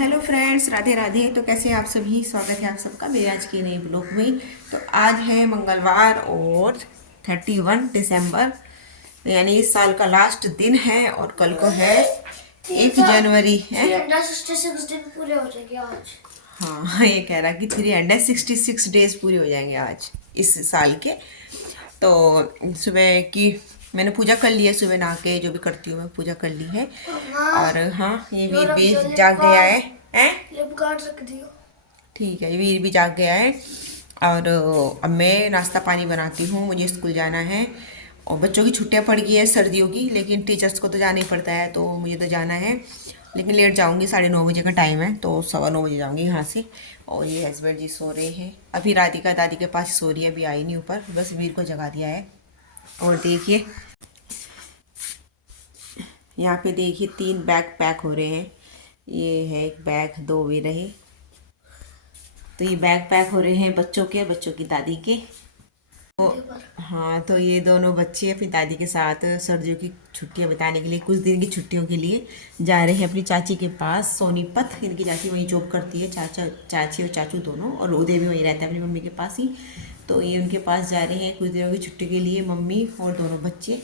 Hello friends, Radhe Radhe. तो कैसे हैं आप सभी? स्वागत है आप सबका मेरे आज के नए ब्लॉग में। तो आज है मंगलवार और 31 दिसंबर, यानी इस साल का लास्ट दिन है और कल को है 1 जनवरी है। 366 दिन पूरे हो जाएंगे आज। हाँ, ये कह रहा कि 366 डेज पूरे हो जाएंगे आज इस साल के। तो सुबह की मैंने पूजा कर ली है, सुबह नहा के जो भी करती हूँ मैं पूजा कर ली है। और हाँ, ये वीर भी जाग गया है। लिप गार्ड रख दियो। ठीक है, वीर भी जाग गया है। और अब मैं नाश्ता पानी बनाती हूँ, मुझे स्कूल जाना है। और बच्चों की छुट्टियाँ पड़ गई है सर्दियों की, लेकिन टीचर्स को तो जाना ही पड़ता है, तो मुझे तो जाना है। लेकिन लेट जाऊँगी, 9:30 बजे का टाइम है, तो 9:15 बजे जाऊँगी यहाँ से। और ये हस्बैंड जी सो रहे हैं अभी, राधिका दादी के पास सो रही है, अभी आई नहीं ऊपर, बस वीर को जगा दिया है। और देखिए यहाँ पे देखिए 3 बैग पैक हो रहे हैं। ये है एक बैग, 2 वे रहे। तो ये बैग पैक हो रहे हैं बच्चों की दादी के। तो हाँ, तो ये दोनों बच्चे अपनी दादी के साथ सर्दियों की छुट्टियां बिताने के लिए, कुछ दिन की छुट्टियों के लिए जा रहे हैं अपनी चाची के पास, सोनीपत। इनकी चाची वहीं जॉब करती है, चाची और चाचू दोनों, और उदय भी वहीं रहता है अपनी मम्मी के पास ही। तो ये उनके पास जा रहे हैं कुछ दिनों की छुट्टी के लिए, मम्मी और दोनों बच्चे।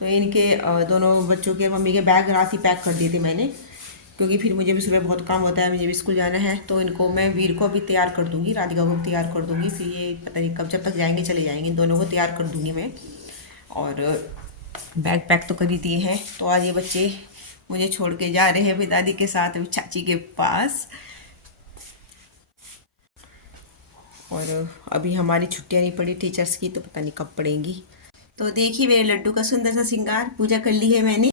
तो इनके दोनों बच्चों के मम्मी के बैग रात ही पैक कर दिए थे मैंने, क्योंकि फिर मुझे भी सुबह बहुत काम होता है, मुझे भी स्कूल जाना है। तो इनको मैं वीर को भी तैयार कर दूंगी, राधिका को भी तैयार कर दूंगी, फिर ये पता नहीं कब, जब तक जाएंगे चले जाएंगे, इन दोनों को तैयार कर दूंगी मैं। और बैग पैक तो कर ही दिए हैं। तो आज ये बच्चे मुझे छोड़ के जा रहे हैं अपनी दादी के साथ चाची के पास। और अभी हमारी छुट्टियाँ नहीं पड़ी टीचर्स की, तो पता नहीं कब पड़ेंगी। तो देखिए मेरे लड्डू का सुंदर सा श्रृंगार, पूजा कर ली है मैंने।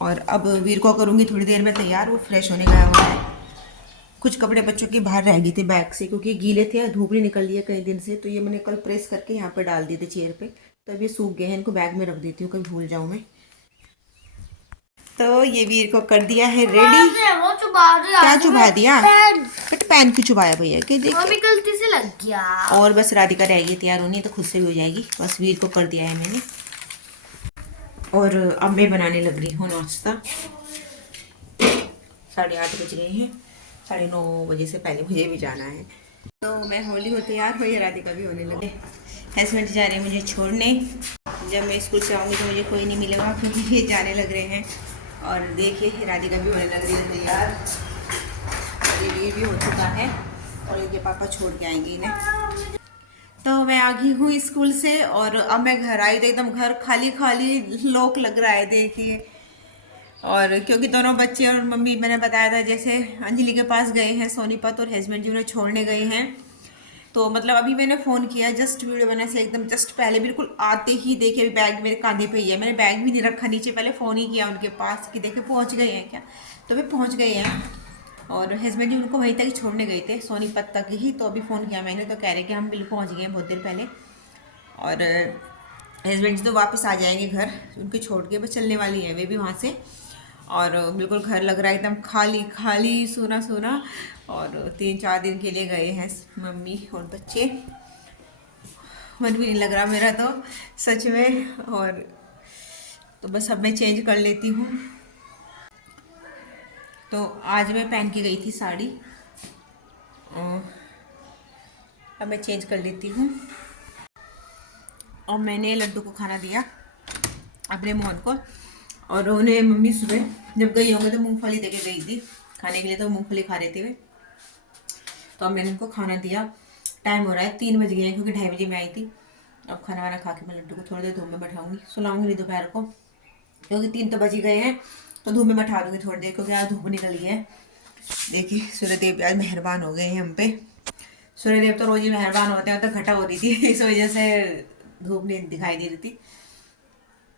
और अब वीर को करूँगी थोड़ी देर में तैयार, वो फ्रेश होने गया हुआ है। कुछ कपड़े बच्चों के बाहर रह गए थे बैग से, क्योंकि गीले थे, धूप नहीं निकल रही है कई दिन से। तो ये मैंने कल प्रेस करके यहाँ पे डाल दिए थे चेयर पे, तो अब ये सूख गए हैं, इनको बैग में रख देती हूँ, कहीं भूल जाऊँ मैं। तो ये वीर को कर दिया है रेडी। क्या चुबा दिया? बट पैन क्यों चुबाया भैया के? देखिए गलती से लग गया। और बस राधिका रह गई तैयार होनी, तो खुद से भी हो जाएगी। बस वीर को कर दिया है मैंने। और अब मैं बनाने लग रही हूँ नाश्ता। 8:30 बज गए हैं, 9:30 से पहले मुझे भी जाना है। तो मैं होली हो तैयार हो, राधिका भी होने लगे। हस्बैंड जा रहे हैं मुझे छोड़ने। जब मैं स्कूल से आऊँगी तो मुझे कोई नहीं मिलेगा, क्योंकि ये जाने लग रहे हैं। और देखिए राधिका भी होने लग रही है तैयार, ये भी हो चुका है, और इनके पापा छोड़ के आएंगे इन्हें। तो मैं आ गई हूँ स्कूल से, और अब मैं घर आई तो एकदम घर खाली खाली लोक लग रहा है, देखिए। और क्योंकि दोनों बच्चे और मम्मी, मैंने बताया था जैसे अंजलि के पास गए हैं सोनीपत, और हस्बैंड जी उन्हें छोड़ने गए हैं। तो मतलब अभी मैंने फ़ोन किया, जस्ट वीडियो बनाने से एकदम जस्ट पहले, बिल्कुल आते ही देखे अभी बैग मेरे कांधे पे ही है। मैंने बैग भी नहीं रखा नीचे, पहले फ़ोन ही किया उनके पास कि देखे पहुंच गए हैं क्या। तो वे पहुंच गए हैं, और हस्बैंड जी उनको वहीं तक ही छोड़ने गए थे, सोनीपत तक ही। तो अभी फ़ोन किया मैंने, तो कह रहे कि हम बिल्कुल पहुँच गए हैं बहुत देर पहले। और हस्बैंड जी तो वापस आ जाएंगे घर, उनके छोड़ के बस चलने वाली है वे भी वहाँ से। और बिल्कुल घर लग रहा है एकदम खाली खाली, सूना सूना। और 3-4 दिन के लिए गए हैं मम्मी और बच्चे, मन भी नहीं लग रहा मेरा तो सच में। और तो बस अब मैं चेंज कर लेती हूँ। तो आज मैं पहन के गई थी साड़ी, अब मैं चेंज कर लेती हूँ। और मैंने लड्डू को खाना दिया, अपने मोहन को। और उन्हें मम्मी सुबह जब गई होंगे तो मूंगफली दे के गई थी खाने के लिए, तो मूंगफली खा रहे थे वे। तो अब मैंने उनको खाना दिया। टाइम हो रहा है 3 बज गए हैं, क्योंकि 2:30 बजे मैं आई थी। अब खाना वाना खा के मैं लड्डू को थोड़ी देर धूप में बैठाऊंगी, सुलाऊंगी नहीं दोपहर को, क्योंकि 3 तो बज ही गए हैं। तो धूप में बैठा दूंगी थोड़ी देर, क्योंकि आज धूप निकली है। देखिए सूर्यदेव आज मेहरबान हो गए हैं हम पे। सूर्यदेव तो रोज ही मेहरबान होते हैं, तो घटा हो रही थी इस वजह से धूप नहीं दिखाई दे रही थी।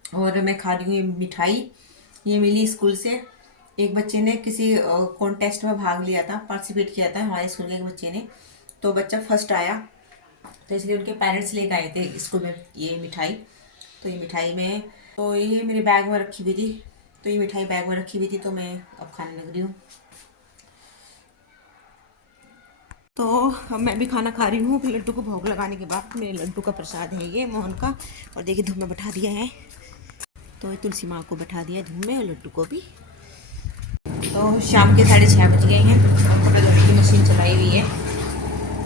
और मैं खा रही हूँ मिठाई, ये मिली स्कूल से। एक बच्चे ने किसी कॉन्टेस्ट में भाग लिया था, पार्टिसिपेट किया था हमारे स्कूल के एक बच्चे ने, तो बच्चा फर्स्ट आया, तो इसलिए उनके पेरेंट्स लेकर आए थे स्कूल में ये मिठाई। तो ये मिठाई में, तो ये मेरे बैग में रखी हुई थी, तो ये मिठाई बैग में रखी हुई थी, तो मैं अब खाने लग रही हूँ। तो अब मैं भी खाना खा रही हूँ, फिर लड्डू को भोग लगाने के बाद। मेरे लड्डू का प्रसाद है ये मोहन का। और देखिए धूप में बैठा दिया है, तो तुलसी माँ को बैठा दिया धूप में, और लड्डू को भी। तो शाम के 6:30 बज गए हैं और कपड़े धोने की मशीन चलाई हुई है।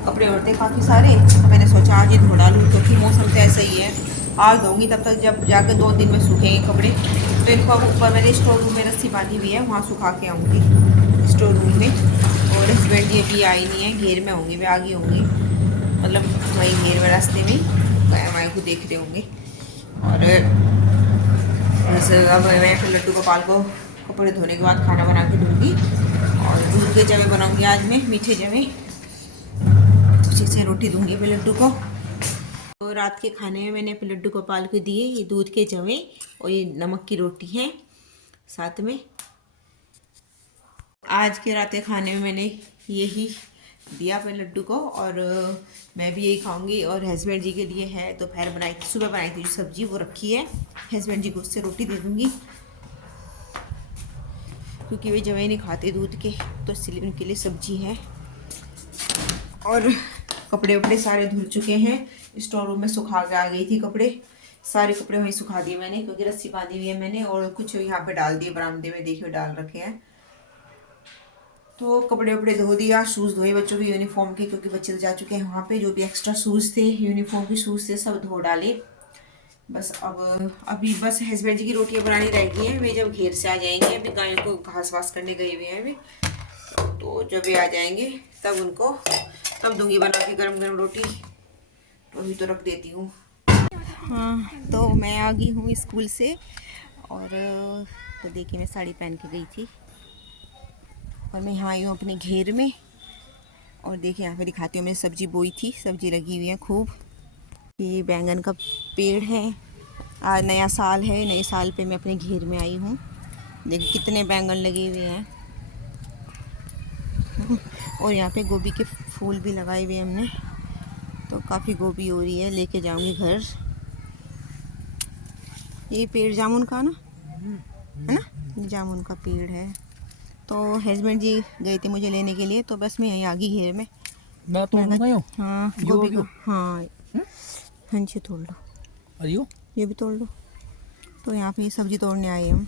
कपड़े औरते काफ़ी सारे, तो मैंने सोचा आज ही धो डालूँ क्योंकि मौसम तो ऐसा ही है। आज धोऊंगी तब तक जब जाकर 2 दिन में सूखेंगे कपड़े। तो इनको अब ऊपर मेरे स्टोर रूम में रस्सी बांधी हुई है, वहाँ सुखा के आऊँगी स्टोर रूम में। और हस्बैंड जी अभी आई नहीं है, घेर में होंगे, वे आगे होंगे, मतलब वही घेर में रास्ते में हमारे को देख रहे होंगे। और बस अब मैं फिर लड्डू गोपाल को कपड़े धोने के बाद खाना बना के दूँगी। और दूध के जवे बनाऊँगी आज मैं, मीठे जवे, अच्छे से रोटी दूँगी फिर लड्डू को। तो रात के खाने में मैंने अपने लड्डू गोपाल को दिए ये दूध के जवे और ये नमक की रोटी है साथ में। आज के रात के खाने में मैंने यही दिया अपने लड्डू को और मैं भी यही खाऊंगी। और हस्बैंड जी के लिए है दोपहर बनाई थी, सुबह बनाई थी जो सब्जी वो रखी है, हस्बैंड जी को उससे रोटी दे दूँगी क्योंकि वे जवे नहीं खाते दूध के, तो इसलिए उनके लिए सब्जी है। और कपड़े वपड़े सारे धुल चुके हैं, स्टोर रूम में सुखा के आ गई थी कपड़े, सारे कपड़े वहीं सुखा दिए मैंने क्योंकि रस्सी बांधी हुई है मैंने। और कुछ यहाँ पे डाल दिए बरामदे में, देखिए डाल रखे हैं। तो कपड़े वपड़े धो दिया, शूज़ धोए बच्चों के यूनिफॉर्म के क्योंकि बच्चे तो जा चुके हैं वहाँ पे, जो भी एक्स्ट्रा शूज़ थे यूनिफॉर्म के शूज़ थे सब धो डाले। बस अब अभी बस हस्बैंड जी की रोटियाँ बनानी रह गई हैं। वे जब घेर से आ जाएंगे, अभी गायों को घास वास करने गए हुए हैं वे, तो जब वे आ जाएंगे तब उनको तब दूंगी बना के गरम गरम रोटी। तो अभी तो रख देती हूँ। हाँ, तो मैं आ गई हूँ स्कूल से और तो देखिए मैं साड़ी पहन के गई थी और मैं यहाँ आई हूँ अपने घेर में। और देखिए यहाँ पे दिखाती हूँ, मैंने सब्जी बोई थी, सब्जी लगी हुई है खूब। ये बैंगन का पेड़ है, आज नया साल है, नए साल पे मैं अपने घेर में आई हूँ। देखिए कितने बैंगन लगे हुए हैं और यहाँ पे गोभी के फूल भी लगाए हुए हैं हमने, तो काफ़ी गोभी हो रही है, लेके जाऊँगी घर। ये पेड़ जामुन का ना है ना, जामुन का पेड़ है। तो हस्बैंड जी गए थे मुझे लेने के लिए, तो बस मैं यहीं आ गई घेर में। मैं तोड़ लूँगा यूँ? हाँ गोभी को, हाँ हाँ जी तोड़ लो, और यूँ? ये भी तोड़ लो। तो यहाँ पे सब्जी तोड़ने आए हम,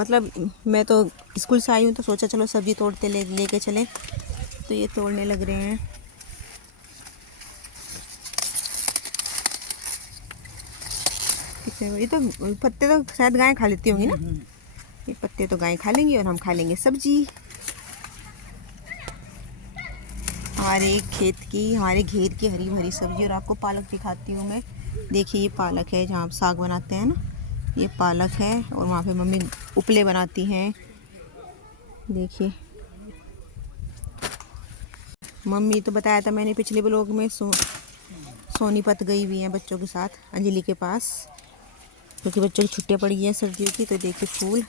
मतलब मैं तो स्कूल से आई हूँ तो सोचा चलो सब्जी तोड़ते लेके चले, तो ये तोड़ने लग रहे हैं। कितने ये तो पत्ते तो शायद गाय खा लेती होंगी ना, ये पत्ते तो गाय खा लेंगी और हम खा लेंगे सब्जी। हमारे घेर की हरी भरी सब्जी। और आपको पालक दिखाती हूँ मैं, देखिए ये पालक है जहाँ आप साग बनाते हैं ना, ये पालक है। और वहाँ पे मम्मी उपले बनाती हैं, देखिए मम्मी तो बताया था मैंने पिछले ब्लॉग में, सोनीपत गई हुई हैं बच्चों के साथ अंजलि के पास क्योंकि बच्चों की छुट्टियाँ पड़ी हैं सर्दियों की। तो देखिए फूल,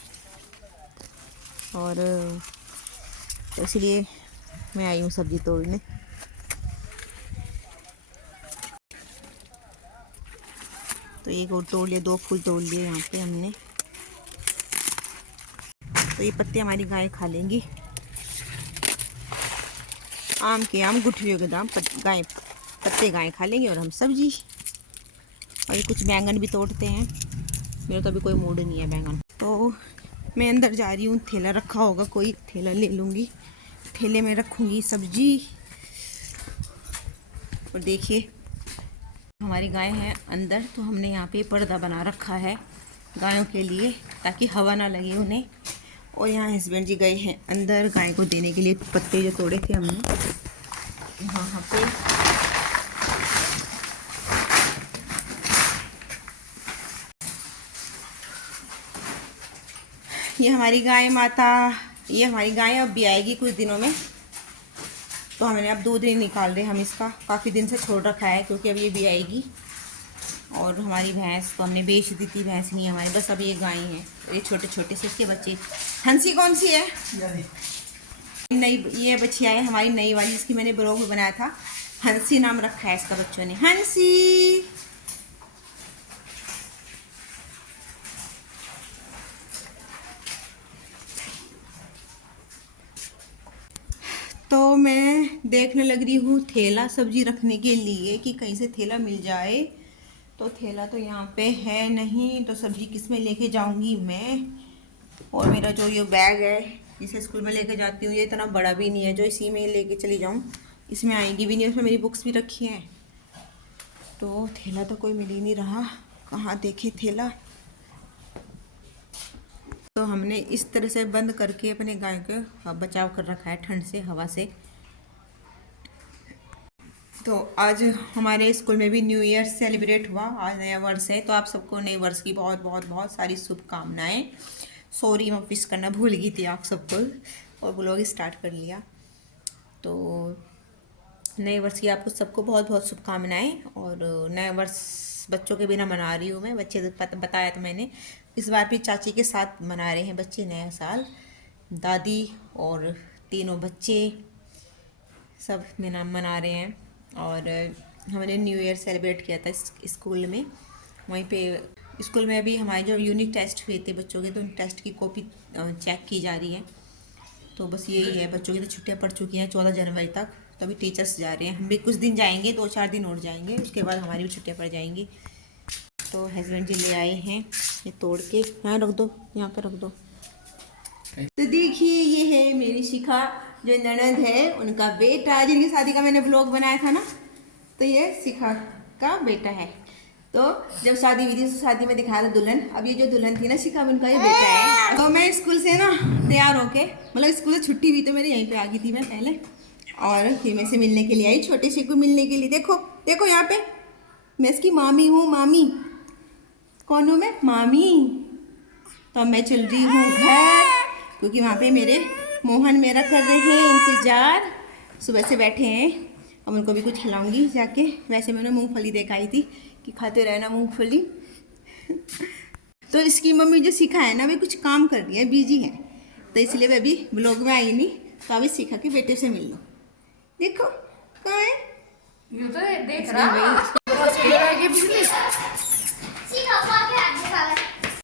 और तो इसलिए मैं आई हूँ सब्जी तोड़ने। तो एक और तोड़ लिए, 2 फूल तोड़ लिए यहाँ पे हमने। तो ये पत्ते हमारी गाय खा लेंगी, आम के आम गुठलियों के दाम, पत्ते गाय खा लेंगे और हम सब्जी। और ये कुछ बैंगन भी तोड़ते हैं, मेरा तो अभी कोई मूड नहीं है बैंगन। तो मैं अंदर जा रही हूँ, थैला रखा होगा कोई, थैला ले लूँगी, थैले में रखूँगी सब्जी। और देखिए हमारी गाय है अंदर, तो हमने यहाँ पे पर्दा बना रखा है गायों के लिए ताकि हवा ना लगे उन्हें। और यहाँ हस्बैंड जी गए हैं अंदर गाय को देने के लिए पत्ते जो तोड़े थे हमने यहाँ पे। ये हमारी गाय माता, ये हमारी गाय अब भी आएगी कुछ दिनों में, तो हमने अब दूध नहीं निकाल रहे हम इसका, काफ़ी दिन से छोड़ रखा है क्योंकि अब ये भी आएगी। और हमारी भैंस तो हमने बेच दी थी, भैंस नहीं हमारी, बस अब ये गाय हैं। ये छोटे छोटे से इसके बच्चे। हंसी कौन सी है? नई, ये बच्चियाँ है हमारी नई वाली, जिसकी मैंने ब्लॉग में बनाया था, हंसी नाम रखा है इसका बच्चों ने, हंसी। तो मैं देखने लग रही हूँ थैला सब्जी रखने के लिए कि कहीं से थैला मिल जाए। तो थैला तो यहाँ पे है नहीं, तो सब्जी किस में लेके जाऊँगी मैं। और मेरा जो ये बैग है जिसे स्कूल में लेके जाती हूँ ये इतना बड़ा भी नहीं है जो इसी में लेके चली जाऊँ, इसमें आएगी भी नहीं। उसमें मेरी बुक्स भी रखी हैं। तो थैला तो कोई मिल ही नहीं रहा, कहाँ देखे थैला। तो हमने इस तरह से बंद करके अपने गाय को बचाव कर रखा है ठंड से, हवा से। तो आज हमारे स्कूल में भी न्यू ईयर सेलिब्रेट हुआ। आज नया वर्ष है, तो आप सबको नए वर्ष की बहुत बहुत बहुत सारी शुभकामनाएं। सॉरी मैं विश करना भूल गई थी आप सबको और ब्लॉग स्टार्ट कर लिया। तो नए वर्ष की आपको सबको बहुत बहुत शुभकामनाएं। और नया वर्ष बच्चों के बिना मना रही हूँ मैं, बच्चे बताया था मैंने। इस बार भी चाची के साथ मना रहे हैं बच्चे नया साल, दादी और तीनों बच्चे सब मना रहे हैं। और हमने न्यू ईयर सेलिब्रेट किया था स्कूल में। वहीं पे स्कूल में अभी हमारे जो यूनिट टेस्ट हुए थे बच्चों के, तो उन टेस्ट की कॉपी चेक की जा रही है। तो बस यही है, बच्चों की तो छुट्टियां पड़ चुकी हैं 14 जनवरी तक। तो अभी टीचर्स जा रहे हैं, हम भी कुछ दिन जाएंगे, 2-4 दिन और जाएंगे, उसके बाद हमारी भी छुट्टियां पड़ जाएंगी। तो हस्बैंड जी ले आए हैं ये तोड़ के, यहाँ रख दो, यहाँ पर रख दो। तो देखिए ये है मेरी शिखा जो ननद है, उनका बेटा जिनकी शादी का मैंने ब्लॉग बनाया था ना, तो ये शिखा का बेटा है। तो जब शादी हुई थी तो शादी में दिखाया था दुल्हन। अब ये जो दुल्हन थी ना शिखा, उनका ये बेटा है। तो मैं स्कूल से ना तैयार होके, मतलब स्कूल से छुट्टी हुई तो मेरे यहीं पे आ गई थी मैं पहले, और फिर मैं से मिलने के लिए आई, छोटे से को मिलने के लिए। देखो देखो यहाँ पे मैं इसकी मामी हूँ। मामी कौन हूँ मैं? मामी। तो मैं चल रही हूँ घर, क्योंकि वहाँ पे मेरे मोहन मेरा कर रहे हैं इंतज़ार, सुबह से बैठे हैं। अब उनको भी कुछ खिलाऊंगी जाके। वैसे मैंने मूंगफली देखाई थी कि खाते रहना मूंगफली। तो इसकी मम्मी जो शिखा है ना, वे कुछ काम कर रही है, बिजी है, तो इसलिए मैं अभी ब्लॉग में आई नहीं। तो अभी शिखा के बेटे से मिल लो। देखो कहाँ है, ये तो देख रहा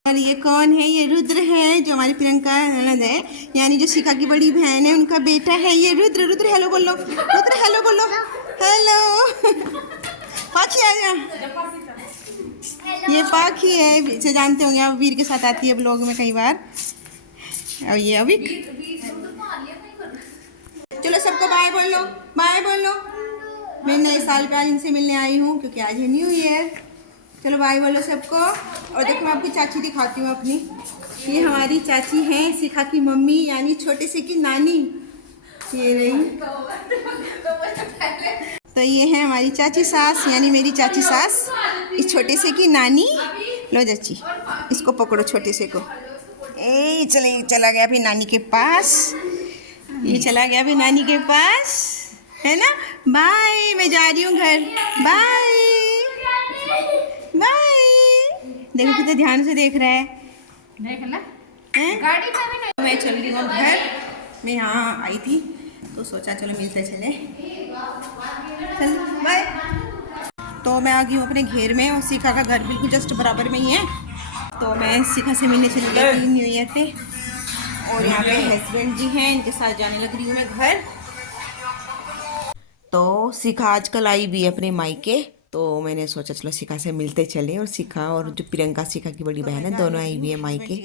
और ये कौन है? ये रुद्र है जो हमारी प्रियंका ननद है, यानी जो शिखा की बड़ी बहन है, उनका बेटा है ये रुद्र। रुद्र हेलो बोलो, रुद्र हेलो बोलो, हेलो। पाखी आ जा, ये पाखी है, इसे जानते होंगे आप, वीर के साथ आती है ब्लॉग में कई बार। और ये अभी चलो सबको बाय बोल लो, बाय बोल लो। मैं नए साल पे आज इनसे मिलने आई हूँ क्योंकि आज है न्यू ईयर। चलो बाय बोलो सबको। और देखो मैं आपकी चाची दिखाती हूँ अपनी। ये हमारी चाची हैं शिखा की मम्मी, यानी छोटे से की नानी। ये रही। तो ये है हमारी चाची सास, यानी मेरी चाची सास, इस छोटे से की नानी। लो चाची, इसको पकड़ो छोटे से को। ए चला गया अभी नानी के पास, ये चला गया अभी नानी के पास, है ना। बाय, मैं जा रही हूँ घर, बाय बाय। देखो कितना ध्यान से देख रहा है, देख ला हैं? गाड़ी में भी नहीं। मैं चल रही हूँ घर। मैं यहाँ आई थी तो सोचा चलो मिलते चले, चल बाय। तो मैं आ गई हूँ अपने घेर में, और शिखा का घर बिल्कुल जस्ट बराबर में ही है। तो मैं शिखा से मिलने चली गई थी न्यू ईयर पे, और यहाँ पे हस्बैंड जी हैं, इनके साथ जाने लग रही हूँ मैं घर। तो शिखा आजकल आई भी है अपने मायके, तो मैंने सोचा चलो शिखा से मिलते चले। और शिखा और जो प्रियंका शिखा की बड़ी बहन है, दोनों आई हुई है मायके,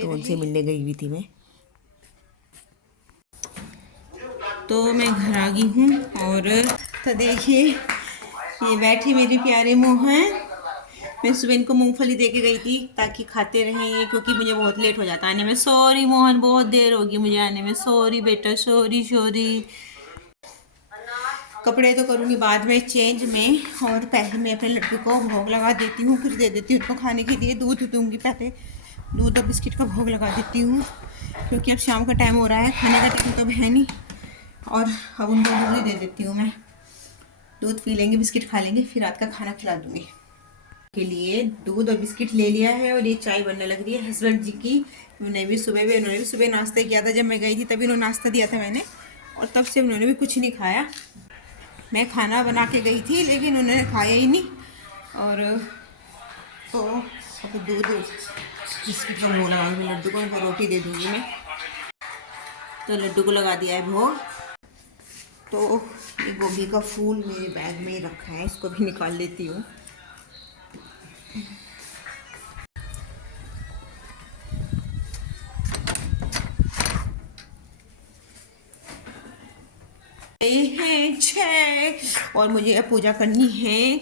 तो उनसे मिलने गई हुई थी मैं। तो मैं घर आ गई हूँ, और तो देखिए ये बैठी मेरी प्यारे मोहन। मैं सुबह इनको मूंगफली दे के गई थी ताकि खाते रहें ये, क्योंकि मुझे बहुत लेट हो जाता है आने में। सॉरी मोहन, बहुत देर होगी मुझे आने में, सॉरी बेटा, सॉरी सॉरी। कपड़े तो करूँगी बाद में चेंज में, और पहले मैं अपने लड्डू को भोग लगा देती हूँ, फिर दे देती हूँ उनको खाने के लिए। दूध दूँगी पहले, दूध और बिस्किट का भोग लगा देती हूँ, क्योंकि अब शाम का टाइम हो रहा है, खाने का टाइम तो अब है नहीं। और अब उनको दूध दे देती हूँ मैं, दूध पी लेंगे, बिस्किट खा लेंगे, फिर रात का खाना खिला दूँगी। के लिए दूध और बिस्किट ले लिया है, और ये चाय बनने लग रही है हस्बैंड जी की। उन्होंने भी सुबह नाश्ता किया था, जब मैं गई थी तभी उन्होंने नाश्ता दिया था मैंने, और तब से उन्होंने भी कुछ नहीं खाया। मैं खाना बना के गई थी लेकिन उन्होंने खाया ही नहीं। और तो अब दूध बिस्किट का भोग लगा के लड्डू को, उनको रोटी दे दूँगी मैं। तो लड्डू को लगा दिया है भोग। तो ये गोभी का फूल मेरे बैग में ही रखा है, इसको भी निकाल लेती हूँ। ये हैं 6 और मुझे अब पूजा करनी है।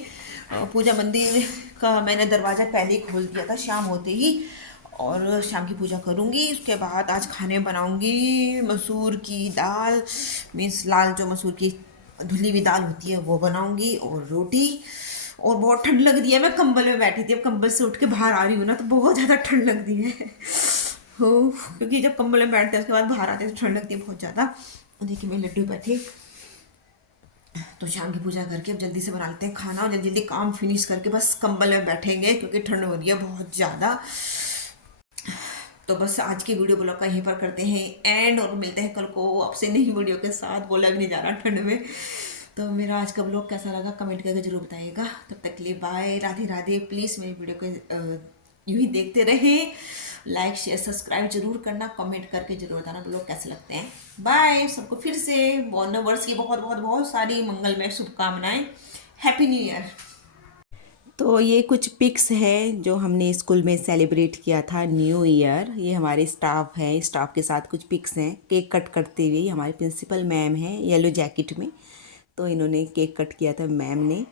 पूजा मंदिर का मैंने दरवाज़ा पहले ही खोल दिया था शाम होते ही, और शाम की पूजा करूँगी। उसके बाद आज खाने बनाऊँगी मसूर की दाल, मीन्स लाल जो मसूर की धुली हुई दाल होती है वो बनाऊँगी, और रोटी। और बहुत ठंड लग रही है, मैं कंबल में बैठी थी, अब कंबल से उठ के बाहर आ रही हूँ ना तो बहुत ज़्यादा ठंड लग रही है हो, क्योंकि जब कंबल में बैठते हैं उसके बाद बाहर आते हैं तो ठंड लगती है बहुत ज़्यादा। देखिए मैं लड्डू बैठी, तो शाम की पूजा करके अब जल्दी से बना लेते हैं खाना और जल्दी जल्दी काम फिनिश करके बस कंबल में बैठेंगे, क्योंकि ठंड हो रही है बहुत ज़्यादा। तो बस आज की वीडियो ब्लॉग का यहीं पर करते हैं एंड, और मिलते हैं कल को आपसे नई वीडियो के साथ। बोला भी नहीं जा रहा ठंड में। तो मेरा आज का ब्लॉग कैसा लगा कमेंट करके जरूर बताइएगा। तब तक के लिए बाय, राधे राधे। प्लीज़ मेरी वीडियो को यूँ ही देखते रहें, लाइक शेयर सब्सक्राइब जरूर करना, कमेंट करके जरूर बताना ब्लॉग कैसे लगते हैं। बाय सबको, फिर से नव वर्ष की बहुत बहुत बहुत सारी मंगलमय शुभकामनाएं। Happy new year. तो ये कुछ पिक्स हैं जो हमने स्कूल में सेलिब्रेट किया था न्यू ईयर। ये हमारे स्टाफ है, स्टाफ के साथ कुछ पिक्स हैं केक कट करते हुए। हमारे प्रिंसिपल मैम हैं येलो जैकेट में, तो इन्होंने केक कट किया था मैम ने।